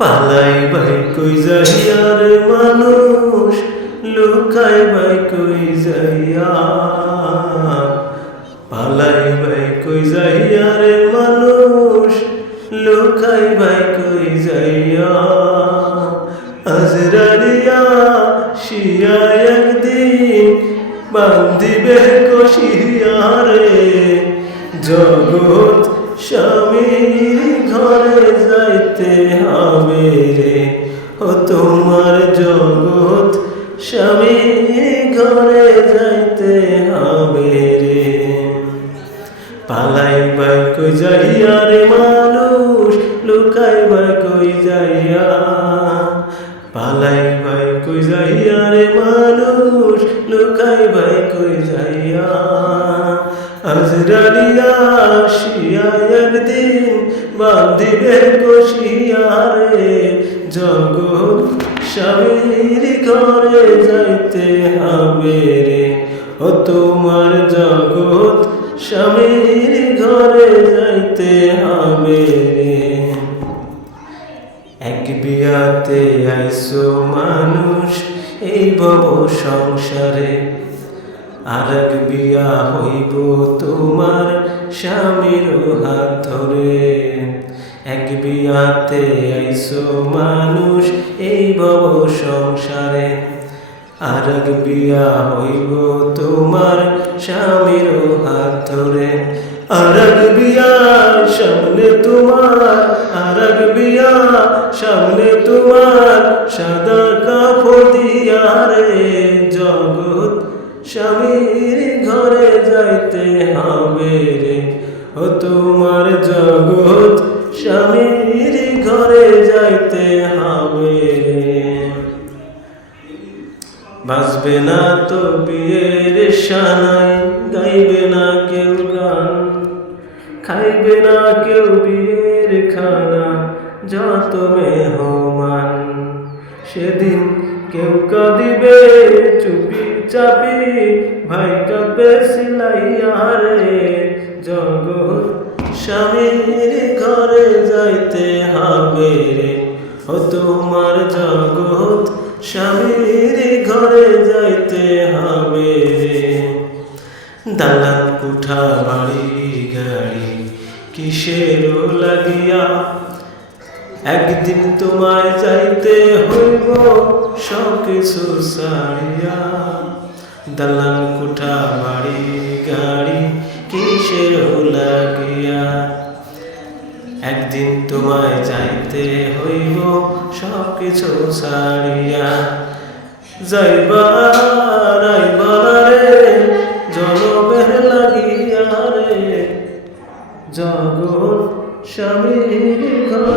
পালাই ভাই কই যাইয়া রে মানুষ, লুকাই ভাই কই যাইয়া। পালাই ভাই কই যাইয়া রে মানুষ, লুকাই ভাই কই যাইয়া। আজরালিয়া শিয়া একদিন বান্ধিবে কষিয়া রে, জগৎ স্বামীর ঘরে যাইতে হবে রে। ও তোমার জগৎ স্বামীর ঘরে যাইতে হবে রে। পালাই ভাই কই যাইয়া রে মানুষ, লুকাই ভাই কই যাইয়া। পালাই ভাই কই যাইয়া রে মানুষ, লুকাই ভাই কই যাইয়া। আজরালিয়া আসিয়া একদিন বান্ধিবে কষিয়া রে, জগৎ স্বামীর ঘরে যাইতে হবে রে। ও তোমার জগৎ স্বামীর ঘরে যাইতে হবে রে। এক বিয়াতে আইসো মানুষ এই ভব সংসারে, আর এক বিয়া হইব তোমার স্বামীর হাত ধরে। এক বিয়াতে আইসো মানুষ এই ভব সংসারে, আর এক বিয়া হইব তোমার স্বামীর হাত ধরে। আর এক বিয়া সামনে তোমার, আর এক বিয়া সামনে তোমার, সাদা কাপড় দিয়া রে, জগৎ স্বামীর ঘরে যাইতে হবে রে। ও তোমার জগৎ স্বামীর ঘরে যাইতে হবে রে। বাজবে না তো বিয়ের সানাই, গাইবে না কেউ গান, খাইবে না কেউ বিয়ের খানা, যত মেহমান। সেদিন কেউ কাঁদিবে চুপি চাপি, ভাই কাঁদবে সিলাইয়া রে, জগৎ স্বামীর ঘরে যাইতে হবে রে। ও তোমার জগৎ স্বামীর ঘরে যাইতে হবে রে। দালান কুঠা বাড়ি গাড়ি কিসের লাগিয়া, একদিন তোমায় যাইতে হইব সব কিছু ছাড়িয়া। দালান কুঠা বাড়ি গাড়ি কিসের লাগিয়া, একদিন তোমায় যাইতে হইব সব কিছু ছাড়িয়া। যাইবা রাইবা রে জনমের লাগিয়া রে, জগৎ স্বামীর ঘরে